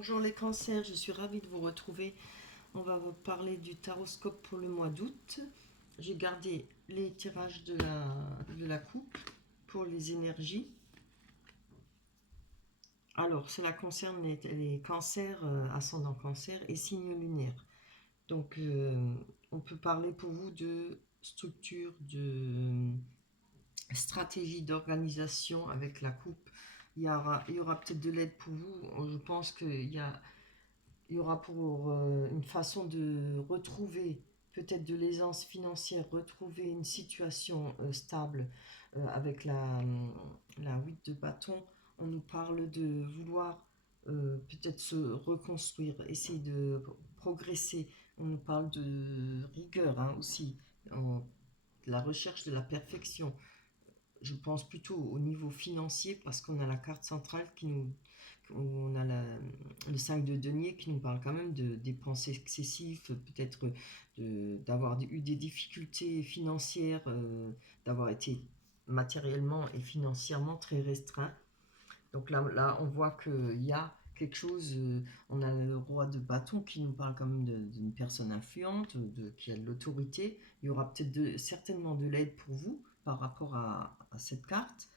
Bonjour les cancers, je suis ravie de vous retrouver. On va vous parler du taroscope pour le mois d'août. J'ai gardé les tirages de la coupe pour les énergies. Alors, cela concerne les cancers, ascendant cancer et signes lunaires. Donc, on peut parler pour vous de structure, de stratégie d'organisation avec la coupe. Il y aura peut-être de l'aide pour vous. Je pense il y aura pour une façon de retrouver peut-être de l'aisance financière, retrouver une situation stable avec la 8 de bâton. On nous parle de vouloir peut-être se reconstruire, essayer de progresser. On nous parle de rigueur aussi, la recherche de la perfection. Je pense plutôt au niveau financier parce qu'on a la carte centrale on a le 5 de denier qui nous parle quand même de dépenses excessives, peut-être d'avoir eu des difficultés financières, d'avoir été matériellement et financièrement très restreint. Donc là on voit qu'il y a quelque chose, on a le roi de bâton qui nous parle quand même d'une personne influente, qui a de l'autorité. Il y aura peut-être certainement de l'aide pour vous par rapport à cette carte.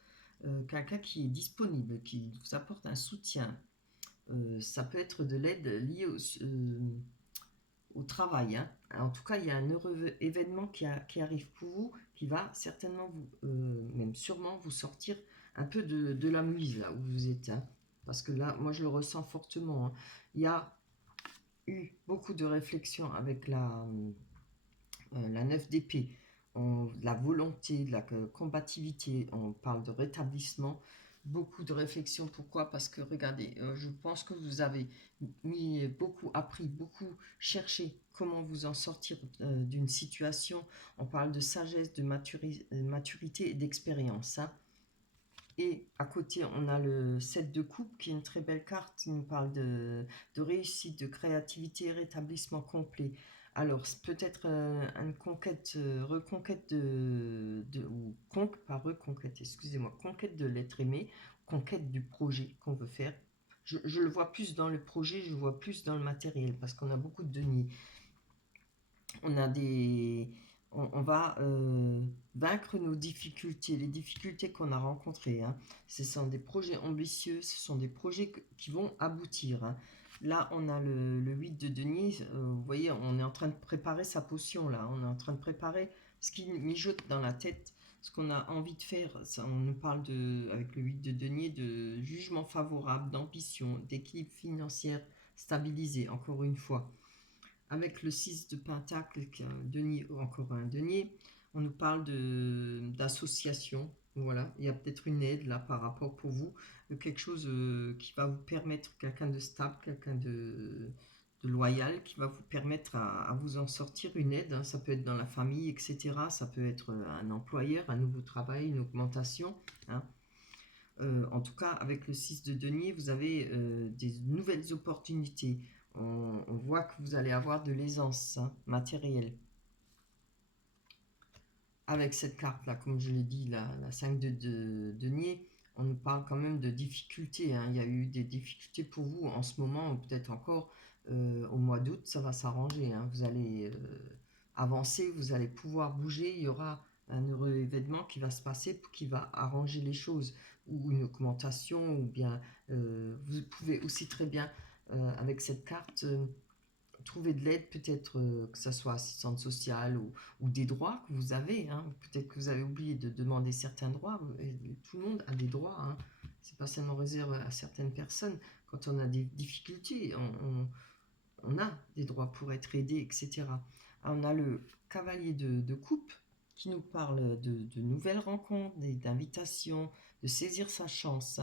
Quelqu'un qui est disponible, qui vous apporte un soutien. Ça peut être de l'aide liée au travail. En tout cas, il y a un heureux événement qui arrive pour vous, qui va certainement même sûrement vous sortir un peu de la mouise là où vous êtes. Parce que là, moi je le ressens fortement. Il y a eu beaucoup de réflexions avec la 9 d'épée. La volonté, de la combativité, on parle de rétablissement, beaucoup de réflexion. Pourquoi? Parce que regardez, je pense que vous avez appris, beaucoup cherché comment vous en sortir d'une situation. On parle de sagesse, de maturité et d'expérience. Et à côté, on a le 7 de coupe qui est une très belle carte qui nous parle de réussite, de créativité, rétablissement complet. Alors, c'est peut-être une conquête, reconquête pas reconquête, excusez-moi, conquête de l'être aimé, conquête du projet qu'on veut faire. Je le vois plus dans le projet, je le vois plus dans le matériel parce qu'on a beaucoup de deniers. On a on va vaincre nos difficultés, les difficultés qu'on a rencontrées. Ce sont des projets ambitieux, ce sont des projets qui vont aboutir. Là, on a le 8 de denier. Vous voyez, on est en train de préparer sa potion. Là, on est en train de préparer ce qui mijote dans la tête, ce qu'on a envie de faire. Ça, on nous parle avec le 8 de denier de jugement favorable, d'ambition, d'équilibre financier stabilisé, encore une fois. Avec le 6 de pentacle, denier, encore un denier, on nous parle d'association. Voilà, il y a peut-être une aide là par rapport pour vous, quelque chose qui va vous permettre, quelqu'un de stable, quelqu'un de loyal, qui va vous permettre à vous en sortir, une aide. Ça peut être dans la famille, etc. Ça peut être un employeur, un nouveau travail, une augmentation. En tout cas, avec le 6 de denier, vous avez des nouvelles opportunités. On voit que vous allez avoir de l'aisance matérielle. Avec cette carte-là, comme je l'ai dit, la 5 de denier, on nous parle quand même de difficultés. Il y a eu des difficultés pour vous en ce moment, ou peut-être encore au mois d'août, ça va s'arranger. Vous allez avancer, vous allez pouvoir bouger. Il y aura un heureux événement qui va se passer, qui va arranger les choses, ou une augmentation, ou bien vous pouvez aussi très bien, avec cette carte, trouver de l'aide, peut-être que ce soit assistante sociale ou des droits que vous avez. Peut-être que vous avez oublié de demander certains droits. Et tout le monde a des droits. C'est pas seulement réservé à certaines personnes. Quand on a des difficultés, on a des droits pour être aidé, etc. On a le cavalier de coupe qui nous parle de nouvelles rencontres, d'invitations, de saisir sa chance.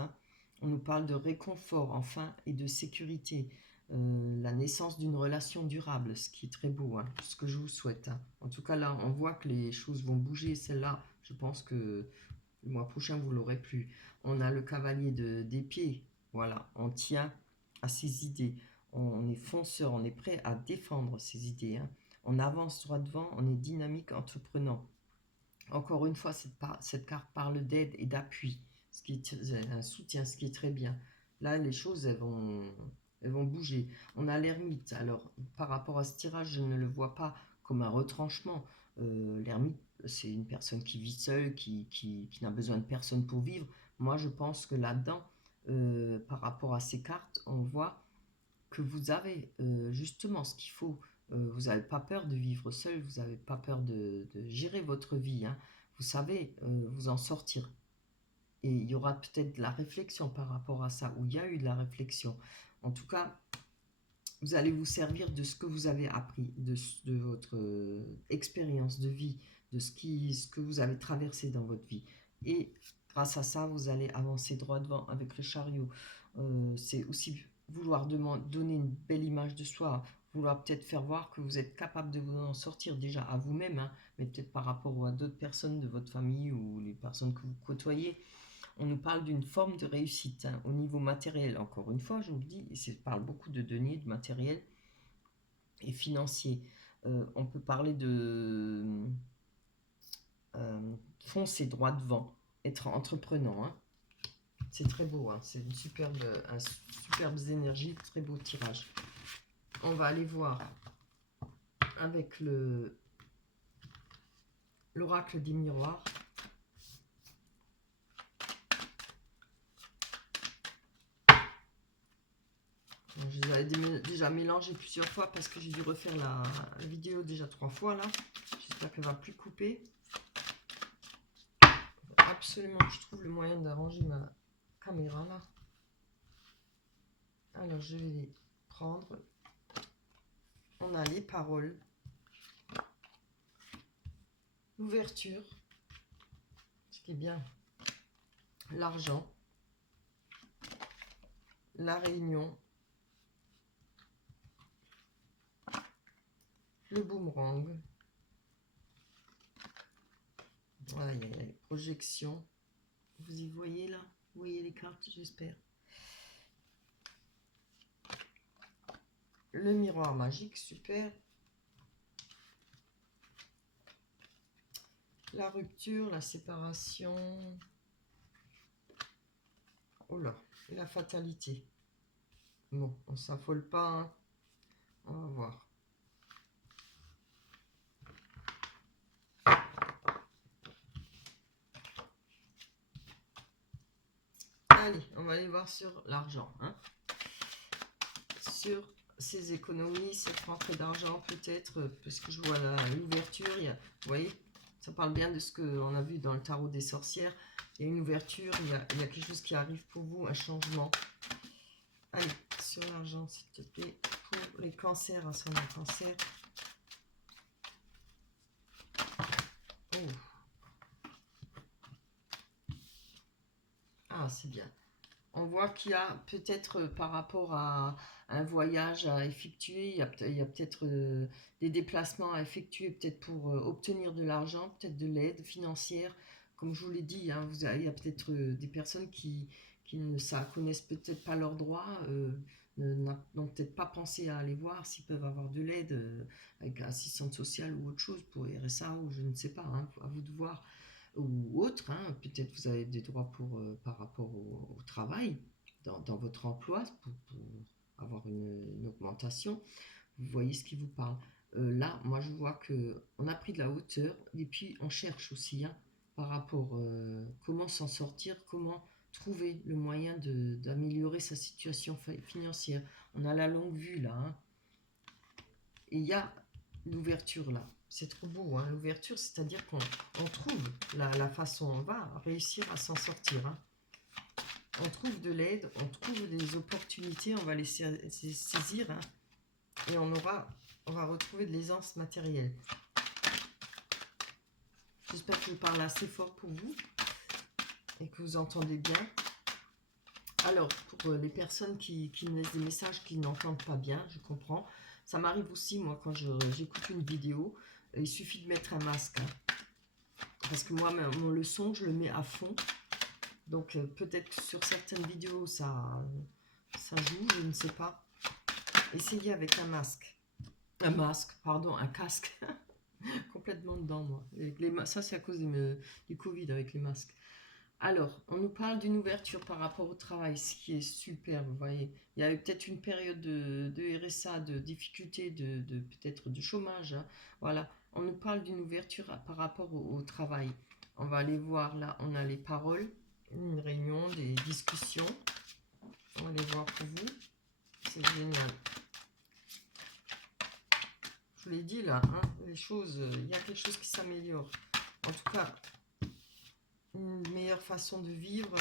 On nous parle de réconfort, enfin, et de sécurité. La naissance d'une relation durable, ce qui est très beau, ce que je vous souhaite. En tout cas, là, on voit que les choses vont bouger. Celle-là, je pense que le mois prochain, vous l'aurez plus. On a le cavalier des pieds. Voilà, on tient à ses idées. On est fonceur, on est prêt à défendre ses idées. On avance droit devant, on est dynamique, entreprenant. Encore une fois, cette carte parle d'aide et d'appui, ce qui est un soutien, ce qui est très bien. Là, les choses, elles vont bouger. bouger. On a l'ermite. Alors, par rapport à ce tirage, je ne le vois pas comme un retranchement. L'ermite, c'est une personne qui vit seule, qui n'a besoin de personne pour vivre. Moi, je pense que là-dedans, par rapport à ces cartes, on voit que vous avez justement ce qu'il faut. Vous n'avez pas peur de vivre seul, vous n'avez pas peur de gérer votre vie, hein. Vous savez vous en sortir. Et il y aura peut-être de la réflexion par rapport à ça, ou il y a eu de la réflexion. En tout cas, vous allez vous servir de ce que vous avez appris, de votre expérience de vie, de ce que vous avez traversé dans votre vie. Et grâce à ça, vous allez avancer droit devant avec le chariot. C'est aussi vouloir donner une belle image de soi, vouloir peut-être faire voir que vous êtes capable de vous en sortir déjà à vous-même, hein, mais peut-être par rapport à d'autres personnes de votre famille ou les personnes que vous côtoyez. On nous parle d'une forme de réussite, hein, au niveau matériel. Encore une fois, je vous le dis, et parle beaucoup de deniers, de matériel et financier. On peut parler de foncer droit devant, être entreprenant, hein. C'est très beau, hein. C'est une superbe énergie, très beau tirage. On va aller voir avec l'oracle des miroirs. Je les avais déjà mélangés plusieurs fois parce que j'ai dû refaire la vidéo déjà 3 fois là. J'espère qu'elle ne va plus couper. Absolument que je trouve le moyen d'arranger ma caméra là. Alors je vais les prendre. On a les paroles, l'ouverture, ce qui est bien, l'argent, la réunion, le boomerang, aïe, aïe, aïe, projection. Vous y voyez là? Vous voyez les cartes, j'espère. Le miroir magique, super. La rupture, la séparation. Oh là, et la fatalité. Bon, on ne s'affole pas, hein. On va voir. Allez, on va aller voir sur l'argent, hein. Sur ces économies, cette rentrée d'argent peut-être, parce que je vois l'ouverture, vous voyez, ça parle bien de ce qu'on a vu dans le tarot des sorcières. Il y a une ouverture, il y a quelque chose qui arrive pour vous, un changement. Allez, sur l'argent, s'il te plaît, pour les cancers, ascendant cancer. Oh. Ah, c'est bien. On voit qu'il y a peut-être par rapport à un voyage à effectuer, il y a peut-être des déplacements à effectuer, peut-être pour obtenir de l'argent, peut-être de l'aide financière. Comme je vous l'ai dit, hein, il y a peut-être des personnes qui ne connaissent peut-être pas leurs droits, n'ont peut-être pas pensé à aller voir s'ils peuvent avoir de l'aide avec assistante sociale ou autre chose pour RSA ou je ne sais pas, hein, à vous de voir ou autre, hein. Peut-être vous avez des droits par rapport au travail, dans votre emploi, pour avoir une augmentation. Vous voyez ce qui vous parle. Là, moi, je vois qu'on a pris de la hauteur et puis on cherche aussi, hein, par rapport comment s'en sortir, comment trouver le moyen d'améliorer sa situation financière. On a la longue vue là, hein. Et il y a l'ouverture là. C'est trop beau, hein, l'ouverture, c'est-à-dire qu'on trouve la façon, on va réussir à s'en sortir, hein. On trouve de l'aide, on trouve des opportunités, on va les saisir, hein, et on va retrouver de l'aisance matérielle. J'espère que je parle assez fort pour vous et que vous entendez bien. Alors, pour les personnes qui me laissent des messages qui n'entendent pas bien, je comprends. Ça m'arrive aussi, moi, quand j'écoute une vidéo, il suffit de mettre un masque, hein. Parce que moi, le son, je le mets à fond. Donc, peut-être que sur certaines vidéos, ça joue, je ne sais pas. Essayez avec un masque. Un masque, pardon, un casque. Complètement dedans, moi. Ça, c'est à cause du Covid avec les masques. Alors, on nous parle d'une ouverture par rapport au travail, ce qui est super, vous voyez. Il y a eu peut-être une période de RSA, de difficulté, peut-être de chômage, hein. Voilà, on nous parle d'une ouverture par rapport au travail. On va aller voir, là, on a les paroles, une réunion, des discussions. On va les voir pour vous. C'est génial. Je vous l'ai dit, là, hein, les choses, il y a quelque chose qui s'améliore. En tout cas, une meilleure façon de vivre,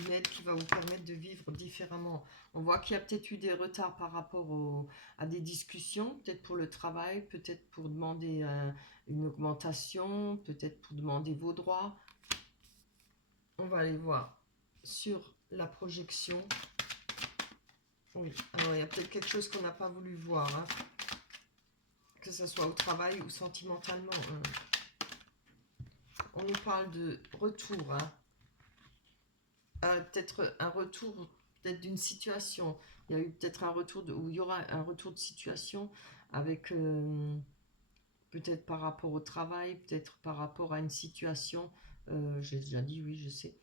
une aide qui va vous permettre de vivre différemment. On voit qu'il y a peut-être eu des retards par rapport à des discussions, peut-être pour le travail, peut-être pour demander une augmentation, peut-être pour demander vos droits. On va aller voir sur la projection. Oui, alors il y a peut-être quelque chose qu'on n'a pas voulu voir, hein, que ce soit au travail ou sentimentalement. Hein. On nous parle de retour, hein. Peut-être un retour peut-être d'une situation. Il y a eu peut-être un retour où il y aura un retour de situation avec peut-être par rapport au travail, peut-être par rapport à une situation. J'ai déjà dit oui, je sais.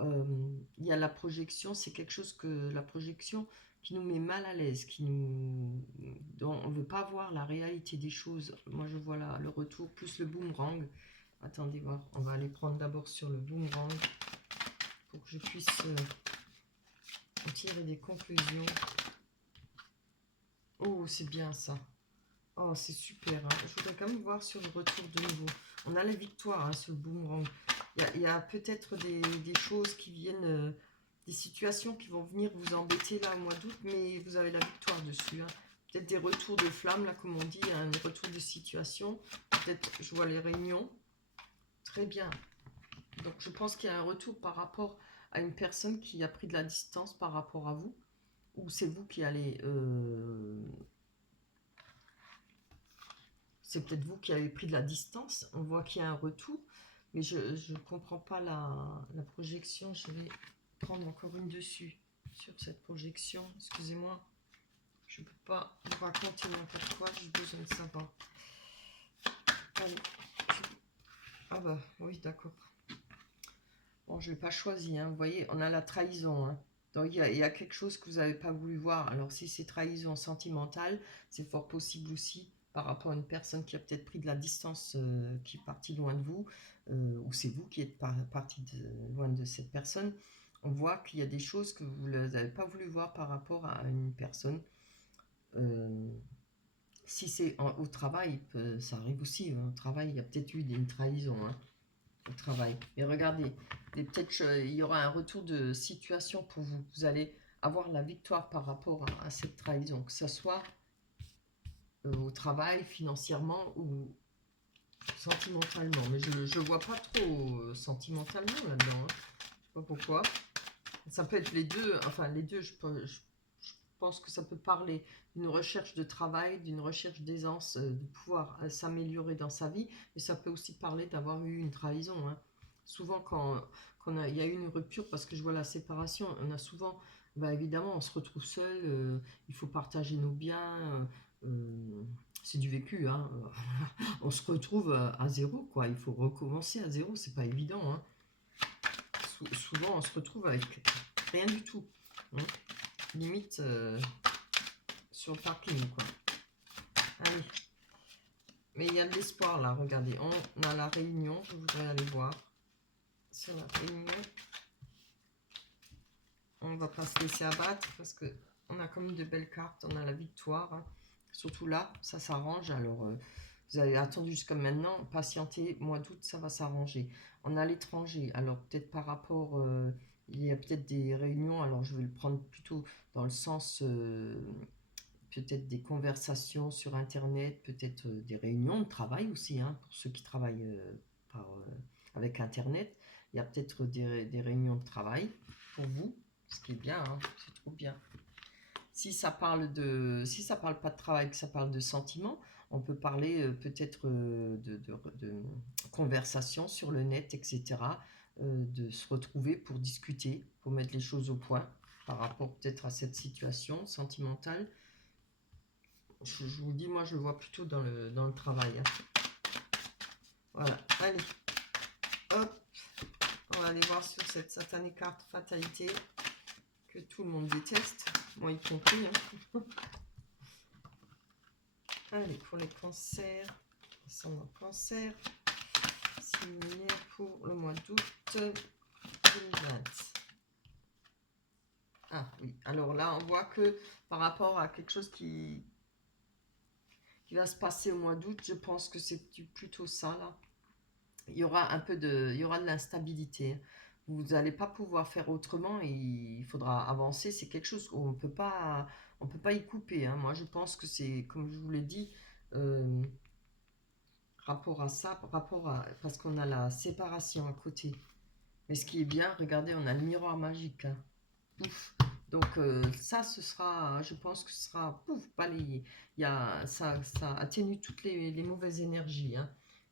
Il y a la projection, c'est quelque chose que la projection qui nous met mal à l'aise, dont on ne veut pas voir la réalité des choses. Moi, je vois là le retour plus le boomerang. Attendez voir, on va aller prendre d'abord sur le boomerang pour que je puisse tirer des conclusions. Oh, c'est bien ça. Oh, c'est super. Hein. Je voudrais quand même voir sur le retour de nouveau. On a la victoire hein, sur le boomerang. Il y a peut-être des choses qui viennent, des situations qui vont venir vous embêter là au mois d'août, mais vous avez la victoire dessus. Hein. Peut-être des retours de flammes, là, comme on dit, hein, des retours de situation. Peut-être, je vois les réunions. Très bien. Donc, je pense qu'il y a un retour par rapport à une personne qui a pris de la distance par rapport à vous. Ou c'est vous qui allez... c'est peut-être vous qui avez pris de la distance. On voit qu'il y a un retour. Mais je ne comprends pas la projection. Je vais prendre encore une dessus. Sur cette projection. Excusez-moi. Je ne peux pas vous raconter n'importe quoi. J'ai besoin de savoir. Allez. Ah bah oui, d'accord. Bon, je n'ai pas choisi. Hein. Vous voyez, on a la trahison. Hein. Donc il y a quelque chose que vous n'avez pas voulu voir. Alors si c'est trahison sentimentale, c'est fort possible aussi par rapport à une personne qui a peut-être pris de la distance, qui est partie loin de vous, ou c'est vous qui êtes parti loin de cette personne. On voit qu'il y a des choses que vous n'avez pas voulu voir par rapport à une personne. Si c'est au travail, ça arrive aussi. Hein. Au travail, il y a peut-être eu une trahison. Hein. Au travail. Mais regardez, peut-être il y aura un retour de situation pour vous. Vous allez avoir la victoire par rapport à cette trahison, que ce soit au travail, financièrement ou sentimentalement. Mais je ne vois pas trop sentimentalement là-dedans. Hein. Je sais pas pourquoi. Ça peut être les deux. Enfin, les deux, je pense que ça peut parler d'une recherche de travail, d'une recherche d'aisance, de pouvoir s'améliorer dans sa vie, mais ça peut aussi parler d'avoir eu une trahison. Hein. Souvent, quand il y a eu une rupture, parce que je vois la séparation, on a souvent, bah, évidemment, on se retrouve seul, il faut partager nos biens, c'est du vécu, hein. On se retrouve à zéro, quoi. Il faut recommencer à zéro, c'est pas évident. Hein. Souvent, on se retrouve avec rien du tout. Hein. Limite sur le parking, quoi. Allez. Mais il y a de l'espoir, là, regardez. On a la réunion, je voudrais aller voir. Sur la réunion. On va pas se laisser abattre, parce que on a quand même de belles cartes. On a la victoire. Hein. Surtout là, ça s'arrange. Alors, vous avez attendu jusqu'à maintenant. Patientez, mois d'août, ça va s'arranger. On a l'étranger. Alors, peut-être par rapport... il y a peut-être des réunions. Alors, je vais le prendre plutôt dans le sens... peut-être des conversations sur Internet, peut-être des réunions de travail aussi, hein, pour ceux qui travaillent avec Internet. Il y a peut-être des réunions de travail pour vous, ce qui est bien, hein, c'est trop bien. Si ça parle pas de travail, que ça parle de sentiments, on peut parler peut-être de conversations sur le net, etc., de se retrouver pour discuter, pour mettre les choses au point par rapport peut-être à cette situation sentimentale. Je vous dis, moi, je le vois plutôt dans le travail. Hein. Voilà, allez. Hop. On va aller voir sur cette satanée carte fatalité que tout le monde déteste, moi y compris. Hein. Allez, pour les cancers, ascendant cancer, signe lunaire pour le mois d'août 2020. Ah oui, alors là, on voit que par rapport à quelque chose qui va se passer au mois d'août, je pense que c'est plutôt ça, là. Il y aura il y aura de l'instabilité. Vous n'allez pas pouvoir faire autrement et il faudra avancer. C'est quelque chose qu'on on peut pas y couper. Hein. Moi, je pense que c'est, comme je vous l'ai dit, euh, rapport à ça, parce qu'on a la séparation à côté. Mais ce qui est bien, regardez, on a le miroir magique. Hein. Pouf. Donc ça, ce sera, je pense que ce sera pouf, balayé. Ça atténue toutes les mauvaises énergies. Hein.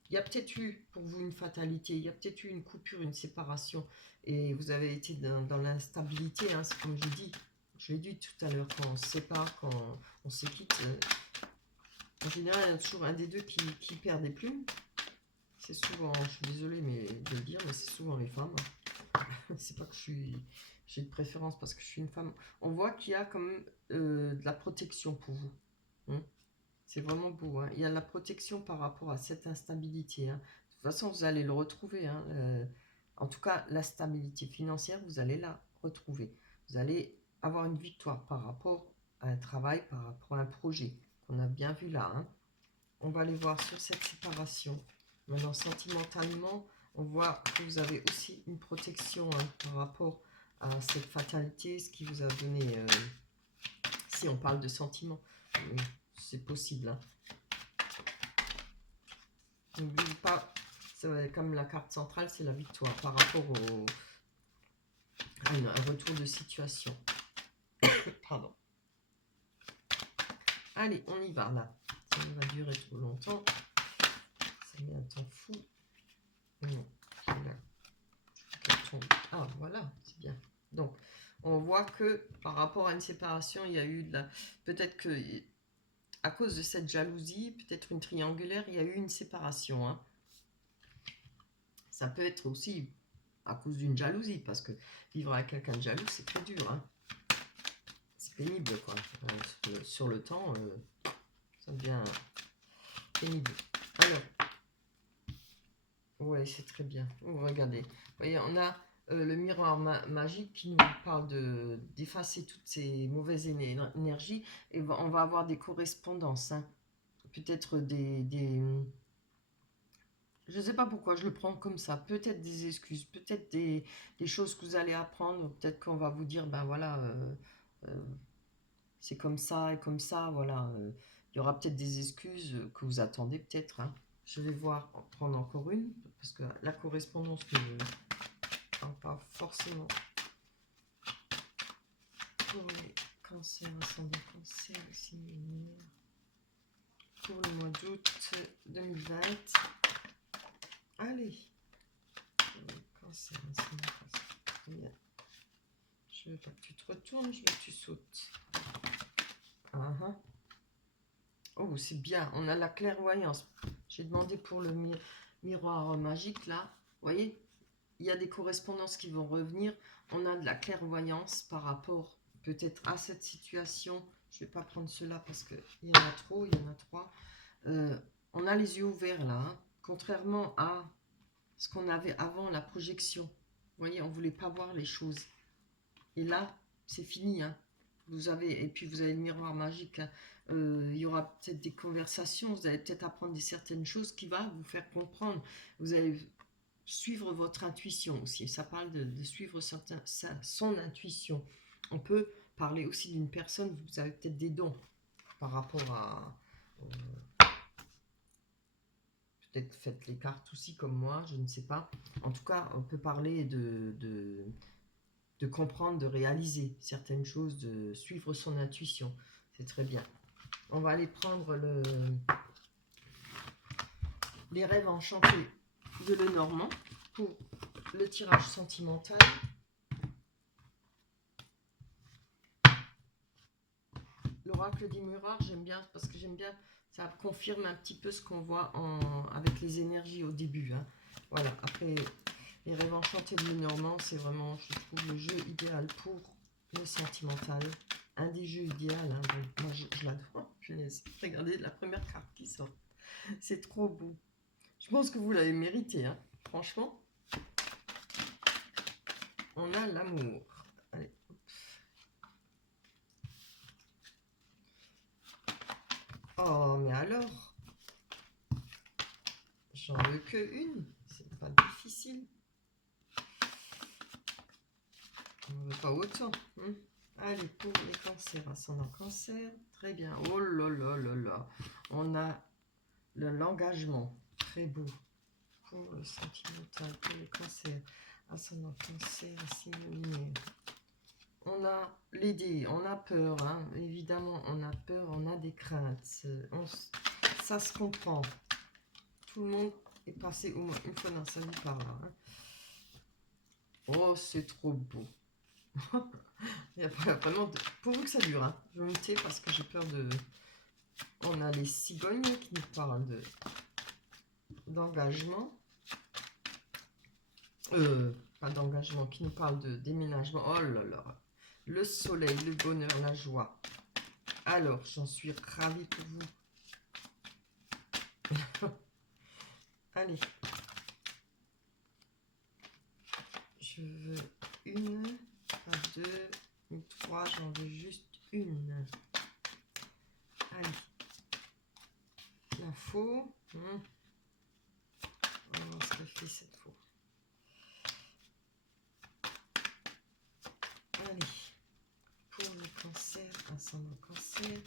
Il y a peut-être eu pour vous une fatalité, il y a peut-être eu une coupure, une séparation, et vous avez été dans l'instabilité. Hein, c'est comme je l'ai dit tout à l'heure, quand on se sépare, quand on se quitte, en général, il y a toujours un des deux qui perd des plumes. C'est souvent, je suis désolée mais, de le dire, mais c'est souvent les femmes. C'est pas que j'ai de préférence parce que je suis une femme. On voit qu'il y a quand même de la protection pour vous. Hein. C'est vraiment beau. Hein. Il y a de la protection par rapport à cette instabilité. Hein. De toute façon, vous allez le retrouver. Hein. En tout cas, la stabilité financière, vous allez la retrouver. Vous allez avoir une victoire par rapport à un travail, par rapport à un projet qu'on a bien vu là. Hein. On va aller voir sur cette séparation. Maintenant, sentimentalement, on voit que vous avez aussi une protection hein, par rapport à cette fatalité, ce qui vous a donné, si on parle de sentiments, c'est possible. Hein. N'oubliez pas, comme la carte centrale, c'est la victoire par rapport à un retour de situation. Pardon. Allez, on y va là. Ça va durer trop longtemps. Ça met un temps fou. Non, ah, voilà, c'est bien. Donc, on voit que par rapport à une séparation, il y a eu de la... Peut-être que, à cause de cette jalousie, peut-être une triangulaire, il y a eu une séparation. Hein. Ça peut être aussi à cause d'une jalousie, parce que vivre avec quelqu'un de jaloux, c'est très dur. Hein. C'est pénible, quoi. Sur le temps, ça devient pénible. Alors, ouais, c'est très bien. Oh, regardez. Vous voyez, on a le miroir magique qui nous parle d'effacer toutes ces mauvaises énergies et on va avoir des correspondances. Hein. Peut-être je ne sais pas pourquoi je le prends comme ça. Peut-être des excuses, peut-être des choses que vous allez apprendre. Peut-être qu'on va vous dire, ben voilà, c'est comme ça et comme ça. Voilà. Il y aura peut-être des excuses que vous attendez peut-être. Hein. Je vais prendre encore une, parce que la correspondance ne parle pas forcément pour les cancers, ascendant cancer, signe lunaire, pour le mois d'août 2020. Allez, cancer, ascendant cancer, bien. Je veux pas que tu te retournes, je veux que tu sautes. Oh, c'est bien, on a la clairvoyance. J'ai demandé pour le miroir magique, là. Vous voyez, il y a des correspondances qui vont revenir. On a de la clairvoyance par rapport peut-être à cette situation. Je ne vais pas prendre cela parce qu'il y en a trop, il y en a trois. On a les yeux ouverts, là. Hein, contrairement à ce qu'on avait avant, la projection. Vous voyez, on ne voulait pas voir les choses. Et là, c'est fini. Hein. Et puis vous avez le miroir magique. Hein. Il y aura peut-être des conversations. Vous allez peut-être apprendre certaines choses qui vont vous faire comprendre. Vous allez suivre votre intuition aussi. Ça parle de suivre son intuition. On peut parler aussi d'une personne. Vous avez peut-être des dons par rapport à... peut-être faites les cartes aussi comme moi, je ne sais pas. En tout cas, on peut parler de comprendre, de réaliser certaines choses, de suivre son intuition. C'est très bien. On va aller prendre les rêves enchantés de Lenormand pour le tirage sentimental. L'oracle des miroirs, j'aime bien parce que j'aime bien, ça confirme un petit peu ce qu'on voit avec les énergies au début. Hein. Voilà, après, Les rêves enchantés de Lenormand, c'est vraiment, je trouve, le jeu idéal pour le sentimental. Un des jeux idéaux, hein. Moi, je l'adore. Regardez la première carte qui sort. C'est trop beau. Je pense que vous l'avez mérité, hein. Franchement, on a l'amour. Allez. Oh, mais alors, j'en veux que une. C'est pas difficile. On ne veut pas autant. Hein. Allez, pour les cancers, ascendant cancer. Très bien. Oh là là là là. On a l'engagement. Très beau. Pour le sentimental, pour les cancers. Ascendant cancer, signe lunaire. On a les dés, on a peur. Hein. Évidemment, on a peur, on a des craintes. Ça se comprend. Tout le monde est passé au moins une fois dans sa vie par là. Hein. Oh, c'est trop beau. Il y a vraiment de... Pourvu que ça dure. Hein. Je vais me tais parce que j'ai peur de... On a les cigognes qui nous parlent d'engagement. Pas d'engagement, qui nous parlent de déménagement. Oh là là. Le soleil, le bonheur, la joie. Alors, j'en suis ravie pour vous. Allez. Je veux une, pas deux, une trois, j'en veux juste une. Allez. La faux. On va voir ce qu'elle fait cette faux. Allez. Pour le cancer, ascendant cancer.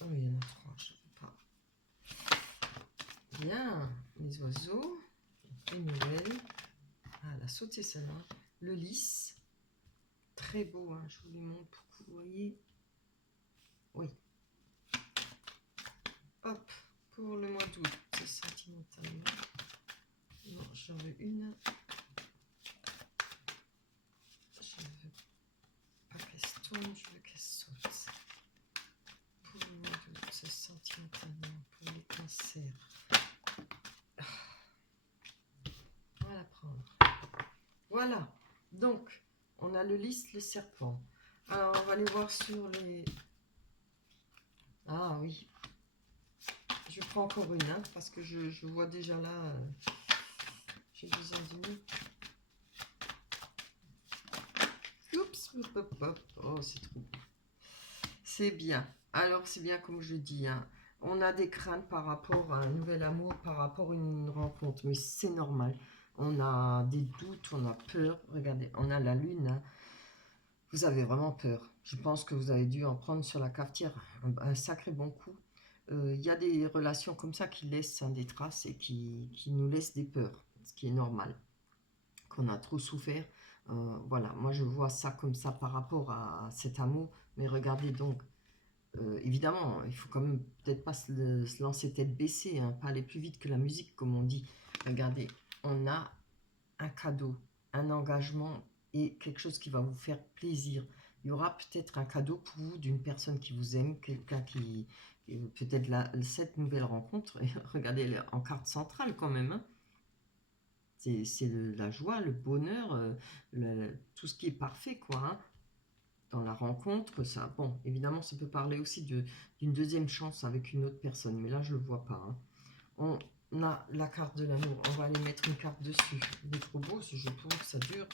Oh, il y en a trois, je ne sais pas. Bien. Les oiseaux. Une nouvelle. Ah, elle a sauté celle-là. Le lys. Très beau, hein. Je vous les montre pour que vous voyez. Oui. Hop, pour le mois d'août, c'est sentimentalement. Non, j'en veux une. Je veux pas qu'elle se tourne, je veux qu'elle saute. Pour le mois d'août, c'est sentimentalement. Pour les cancers. On va la prendre. Voilà. Donc, on a le lys, le serpent. Alors, on va aller voir sur les... Ah oui. Je prends encore une, hein, parce que je vois déjà là... j'ai besoin d'une... Oups, hop, hop, hop. Oh, c'est trop beau. C'est bien. Alors, c'est bien comme je dis, hein. On a des craintes par rapport à un nouvel amour, par rapport à une rencontre, mais c'est normal. On a des doutes, on a peur. Regardez, on a la lune, hein. Vous avez vraiment peur. Je pense que vous avez dû en prendre sur la cafetière un sacré bon coup. Il y a des relations comme ça qui laissent, hein, des traces et qui nous laissent des peurs, ce qui est normal, qu'on a trop souffert. Voilà, moi je vois ça comme ça par rapport à cet amour. Mais regardez donc, évidemment, il faut quand même peut-être pas se lancer tête baissée, hein, pas aller plus vite que la musique, comme on dit. Regardez, on a un cadeau, un engagement et quelque chose qui va vous faire plaisir. Il y aura peut-être un cadeau pour vous d'une personne qui vous aime, quelqu'un qui... Peut-être cette nouvelle rencontre, regardez, elle est en carte centrale quand même, hein. C'est la joie, le bonheur, tout ce qui est parfait, quoi, hein, dans la rencontre. Ça, bon, évidemment, ça peut parler aussi d'une deuxième chance avec une autre personne, mais là, je ne le vois pas, hein. On a la carte de l'amour. On va aller mettre une carte dessus. Il est trop beau ce jeu pour que ça dure.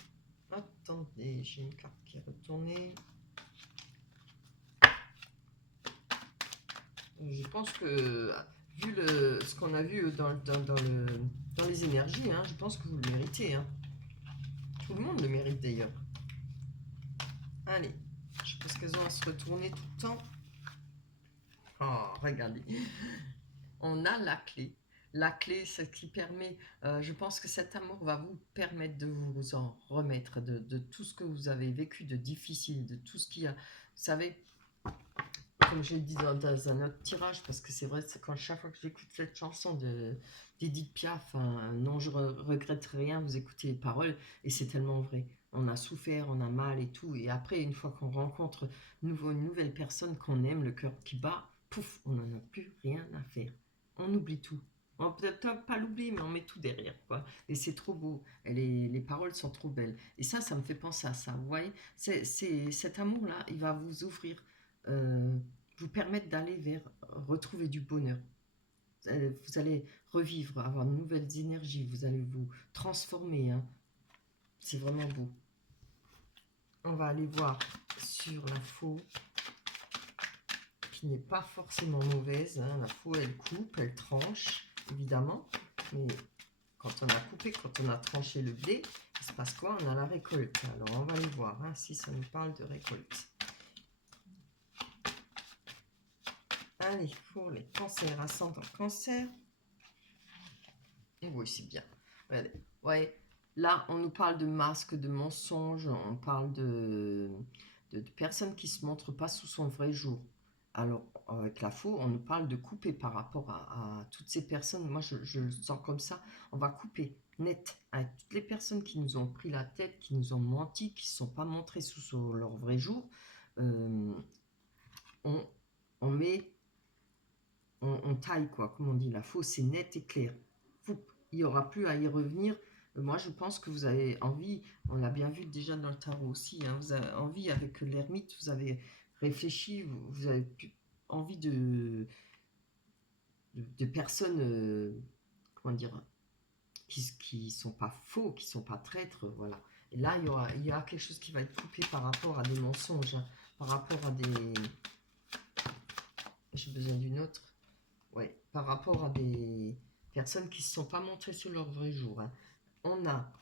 Attendez, j'ai une carte qui est retournée. Je pense que, vu ce qu'on a vu dans les énergies, hein, je pense que vous le méritez, hein. Tout le monde le mérite d'ailleurs. Allez, je pense qu'elles ont à se retourner tout le temps. Oh, regardez. On a la clé. La clé, c'est ce qui permet, je pense que cet amour va vous permettre de vous en remettre de tout ce que vous avez vécu de difficile, de tout ce qu'il y a. Vous savez, comme j'ai dit dans un autre tirage, parce que c'est vrai, c'est quand chaque fois que j'écoute cette chanson d'Edith Piaf, hein, non, je regrette rien, vous écoutez les paroles, et c'est tellement vrai. On a souffert, on a mal et tout, et après, une fois qu'on rencontre une nouvelle personne qu'on aime, le cœur qui bat, pouf, on n'en a plus rien à faire. On oublie tout. On va peut-être pas l'oublier, mais on met tout derrière, quoi. Et c'est trop beau. Et les paroles sont trop belles. Et ça me fait penser à ça. Vous voyez, cet amour-là, il va vous ouvrir, euh, vous permettre d'aller vers retrouver du bonheur. Vous allez revivre, avoir de nouvelles énergies. Vous allez vous transformer, hein. C'est vraiment beau. On va aller voir sur la faux, qui n'est pas forcément mauvaise, hein. La faux, elle coupe, elle tranche, évidemment. Mais quand on a coupé, quand on a tranché le blé, il se passe quoi? On a la récolte. Alors, on va aller voir, hein, si ça nous parle de récolte. Allez, pour les cancers, ascendant cancer. Oui, c'est bien. Allez. Ouais, là, on nous parle de masques, de mensonges, on parle de personnes qui ne se montrent pas sous son vrai jour. Alors, avec la faux, on nous parle de couper par rapport à toutes ces personnes. Moi, je le sens comme ça. On va couper net avec toutes les personnes qui nous ont pris la tête, qui nous ont menti, qui ne se sont pas montrées sous leur vrai jour. Euh, on, on met, on taille, quoi, comme on dit. La faux, c'est net et clair. Il n'y aura plus à y revenir. Moi, je pense que vous avez envie, on l'a bien vu déjà dans le tarot aussi, hein, vous avez envie avec l'ermite, vous avez réfléchi, vous avez envie de personnes, comment dire, qui sont pas faux, qui sont pas traîtres, voilà. Et là, il y aura quelque chose qui va être coupé par rapport à des mensonges, hein, par rapport à des... J'ai besoin d'une autre. Ouais, par rapport à des personnes qui ne se sont pas montrées sur leur vrai jour, hein. On a,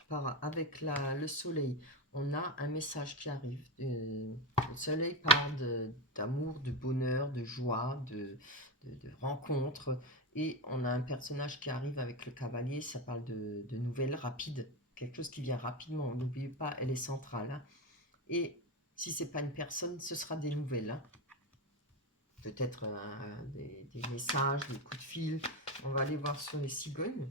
avec le soleil, on a un message qui arrive. Le soleil parle d'amour, de bonheur, de joie, de rencontre. Et on a un personnage qui arrive avec le cavalier, ça parle de nouvelles rapides, quelque chose qui vient rapidement. N'oubliez pas, elle est centrale, hein. Et si ce n'est pas une personne, ce sera des nouvelles, hein. Peut-être des messages, des coups de fil. On va aller voir sur les cigognes,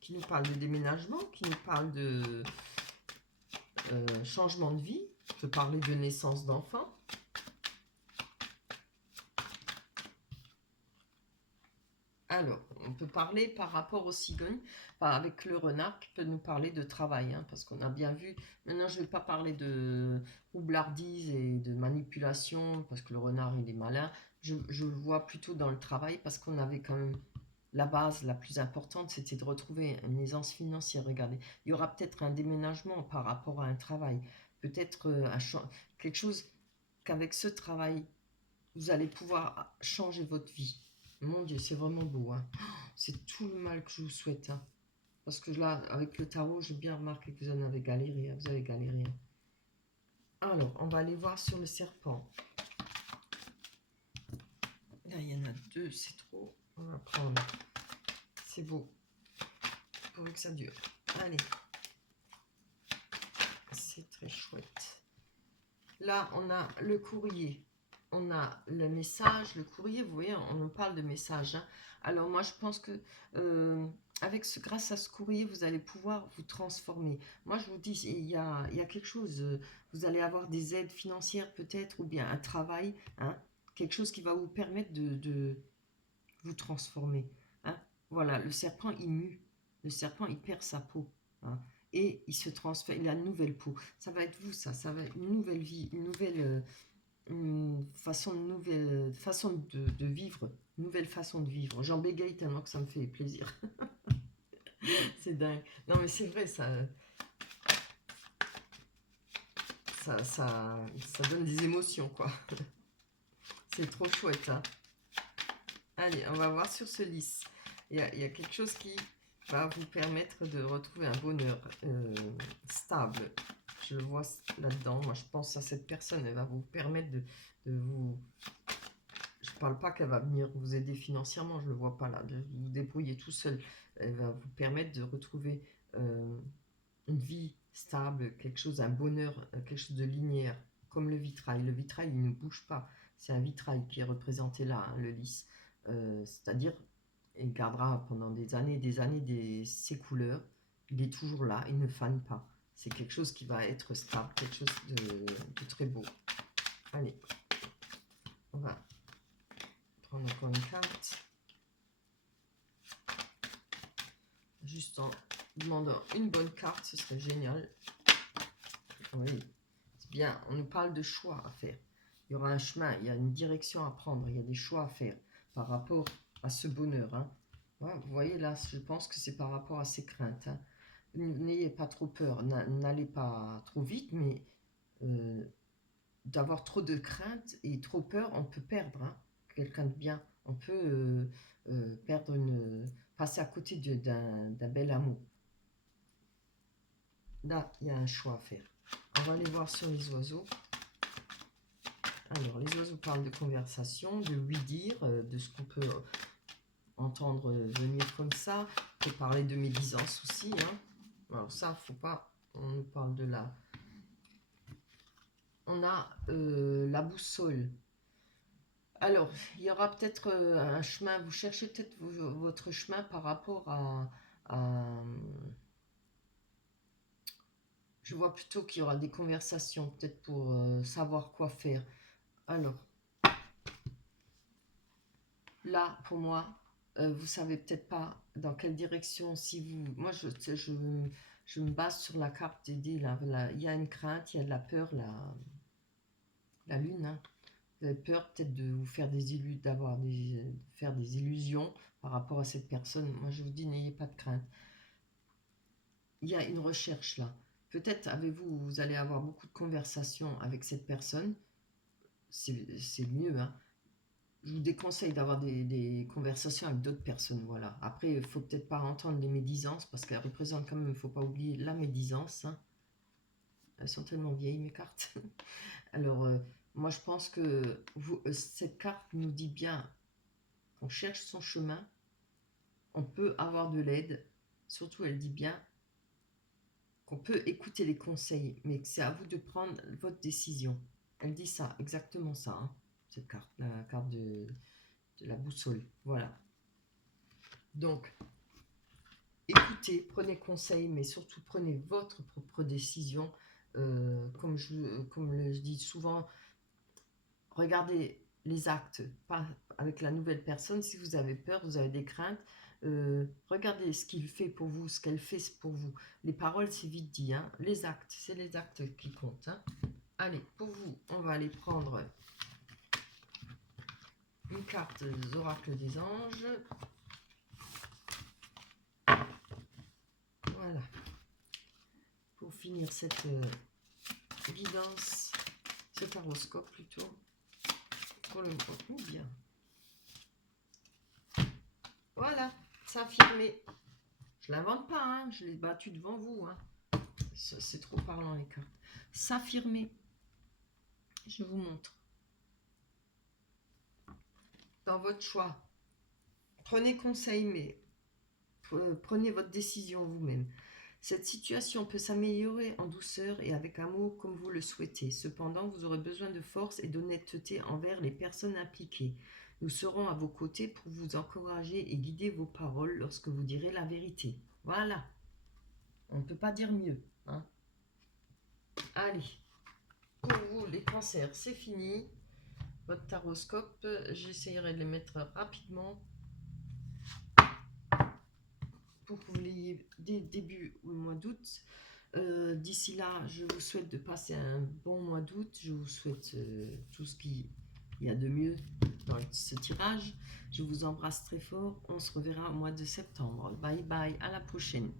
qui nous parle de déménagement, qui nous parle de changement de vie. Je peux parler de naissance d'enfants. Alors, on peut parler par rapport aux cigognes, avec le renard qui peut nous parler de travail, hein, parce qu'on a bien vu. Maintenant, je ne vais pas parler de roublardise et de manipulation, parce que le renard, il est malin. Je le vois plutôt dans le travail, parce qu'on avait quand même la base la plus importante, c'était de retrouver une aisance financière. Regardez, il y aura peut-être un déménagement par rapport à un travail, peut-être quelque chose qu'avec ce travail, vous allez pouvoir changer votre vie. Mon Dieu, c'est vraiment beau, hein. C'est tout le mal que je vous souhaite, hein. Parce que là, avec le tarot, j'ai bien remarqué que vous en avez galéré, hein. Vous avez galéré, hein. Alors, on va aller voir sur le serpent. Là, il y en a deux, c'est trop. On va prendre. C'est beau. Pourvu que ça dure. Allez. C'est très chouette. Là, on a le courrier. On a le message, le courrier. Vous voyez, on nous parle de message, hein. Alors, moi, je pense que grâce à ce courrier, vous allez pouvoir vous transformer. Moi, je vous dis, il y a quelque chose. Vous allez avoir des aides financières peut-être, ou bien un travail, hein, quelque chose qui va vous permettre de vous transformer, hein. Voilà, le serpent, il mue. Le serpent, il perd sa peau, hein, et il se transforme, il a une nouvelle peau. Ça va être vous, ça va être une nouvelle vie, une nouvelle nouvelle façon de vivre, nouvelle façon de vivre. J'en bégaye tellement que ça me fait plaisir. C'est dingue. Non, mais c'est vrai, ça donne des émotions, quoi. C'est trop chouette, hein. Allez, on va voir sur ce lys. Il y a quelque chose qui va vous permettre de retrouver un bonheur stable. Je le vois là-dedans. Moi, je pense à cette personne. Elle va vous permettre de vous... Je ne parle pas qu'elle va venir vous aider financièrement. Je ne le vois pas là. De vous débrouiller tout seul. Elle va vous permettre de retrouver une vie stable, quelque chose, un bonheur, quelque chose de linéaire, comme le vitrail. Le vitrail, il ne bouge pas. C'est un vitrail qui est représenté là, hein, le lys. C'est-à-dire, il gardera pendant des années ses couleurs. Il est toujours là, il ne fane pas. C'est quelque chose qui va être stable, quelque chose de très beau. Allez, on va prendre encore une carte. juste en demandant une bonne carte, ce serait génial. Oui, c'est bien. On nous parle de choix à faire. Il y aura un chemin, il y a une direction à prendre, il y a des choix à faire par rapport à ce bonheur. Hein. Ouais, vous voyez là, je pense que c'est par rapport à ces craintes. Hein. N'ayez pas trop peur, n'allez pas trop vite, mais d'avoir trop de crainte et trop peur, on peut perdre quelqu'un de bien. On peut perdre passer à côté d'un bel amour. Là, il y a un choix à faire. On va aller voir sur les oiseaux. Alors, les oiseaux parlent de conversation, de oui-dire, de ce qu'on peut entendre venir comme ça. On peut parler de médisance aussi. Hein. Alors ça, faut pas... On nous parle de la... On a la boussole. Alors, il y aura peut-être un chemin. Vous cherchez peut-être votre chemin par rapport à... Je vois plutôt qu'il y aura des conversations, peut-être pour savoir quoi faire. Alors, là, pour moi, vous savez peut-être pas dans quelle direction, si vous... Moi, je me base sur la carte des dés. Il y a une crainte, il y a de la peur, la lune. Hein. Vous avez peur peut-être de vous faire faire des illusions par rapport à cette personne. Moi, je vous dis, n'ayez pas de crainte. Il y a une recherche là. Peut-être vous allez avoir beaucoup de conversations avec cette personne. C'est mieux, hein. Je vous déconseille d'avoir des conversations avec d'autres personnes, voilà. Après, il ne faut peut-être pas entendre les médisances, parce qu'elles représentent quand même, il ne faut pas oublier la médisance. Hein. Elles sont tellement vieilles, mes cartes. Alors, moi, je pense que cette carte nous dit bien qu'on cherche son chemin, on peut avoir de l'aide. Surtout, elle dit bien qu'on peut écouter les conseils, mais que c'est à vous de prendre votre décision. Elle dit ça, exactement ça, hein, cette carte, la carte de la boussole. Voilà. Donc, écoutez, prenez conseil, mais surtout prenez votre propre décision. Comme je dis souvent, regardez les actes, pas avec la nouvelle personne. Si vous avez peur, vous avez des craintes, regardez ce qu'il fait pour vous, ce qu'elle fait pour vous. Les paroles, c'est vite dit. Hein. Les actes, c'est les actes qui comptent. Hein. Allez, pour vous, on va aller prendre une carte des oracles des anges. Voilà. Pour finir cette guidance, ce taroscope plutôt, pour le moment, bien. Voilà, s'affirmer. Je ne l'invente pas, hein, je l'ai battu devant vous. Hein. C'est trop parlant les cartes. S'affirmer. Je vous montre. Dans votre choix. Prenez conseil, mais prenez votre décision vous-même. Cette situation peut s'améliorer en douceur et avec amour comme vous le souhaitez. Cependant, vous aurez besoin de force et d'honnêteté envers les personnes impliquées. Nous serons à vos côtés pour vous encourager et guider vos paroles lorsque vous direz la vérité. Voilà. On ne peut pas dire mieux. Hein. Allez. Pour vous, les cancers, c'est fini. Votre taroscope, j'essayerai de les mettre rapidement pour que vous l'ayez dès début mois d'août. D'ici là, je vous souhaite de passer un bon mois d'août. Je vous souhaite tout ce qu'il y a de mieux dans ce tirage. Je vous embrasse très fort. On se reverra au mois de septembre. Bye bye, à la prochaine.